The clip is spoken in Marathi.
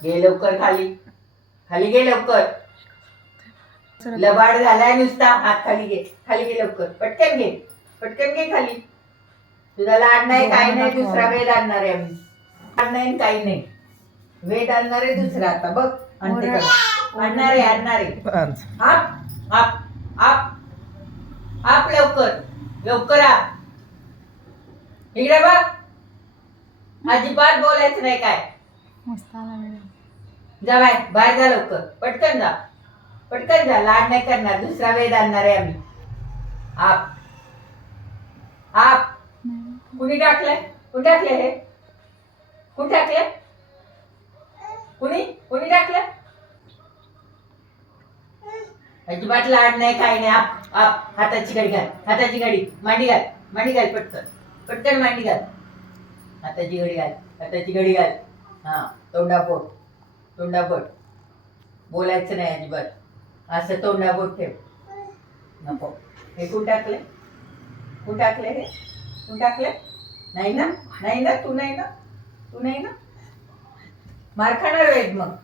घे लवकर खाली, खाली घे लवकर. लबाड झालाय नुसता. हात खाली घे, खाली घे लवकर. पटकन घे, पटकन घे खाली. तुझा लाड नाही काही नाही. दुसरा वेद आणणार आहे आम्ही. लाड नाही काही नाही. वेद आणणार आहे दुसरा. आता बघ आणते का. आणणार आहे, आणणार आहे. आप आप आप आप लवकर, लवकर आप. इकडे बघ. अजिबात बोलायचं नाही काय. जा बाहेर जा लवकर. पटकन जा, पटकन जा. लाड नाही करणार. दुसरा वेद आणणार आहे आम्ही. आप आप. कुणी टाकलंय? कुणी टाकले हे? कुणी टाकले? कुणी कुणी टाकलं? अजिबात लाड नाही काही नाही. आप आप. हाताची घडी घाल, हाताची घडी. मांडी घाल, मांडी घाल. पटकन पटकन मांडी घाल. हाताची घडी घाल, हाताची घडी घाल. हा, तोंडापोट, तोंडापोट. बोलायचं नाही अजिबात. असं तोंडापोट ठेव. नको. हे कुठं टाकले? कुठं टाकले हे? कुठं टाकले? नाही ना, नाही ना. तू नाही ना, तू नाही ना. मार खाणार वेद मग.